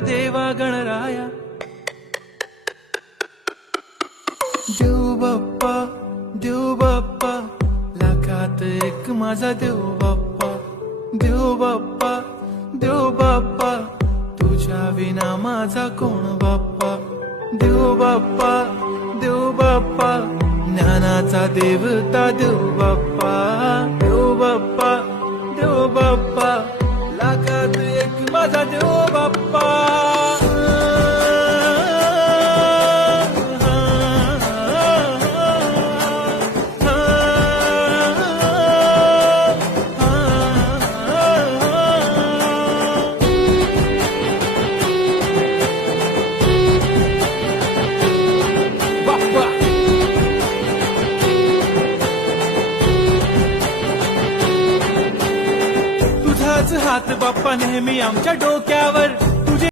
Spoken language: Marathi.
देवा गणराया. देव बाप्पा, देव बाप्पा, लाखात एक माझा देव बाप्पा. देव बाप्पा, देव बाप्पा, तुझ्या विना माझा कोण बाप्पा. देव बाप्पा, देव बाप्पा, ज्ञानाचा देवता देव बाप्पा. देव बाप्पा, देव बाप्पा, लाखात एक माझा देव बाप्पा. तुझाच हात बाप्पा नेहमी आमच्या डोक्यावर.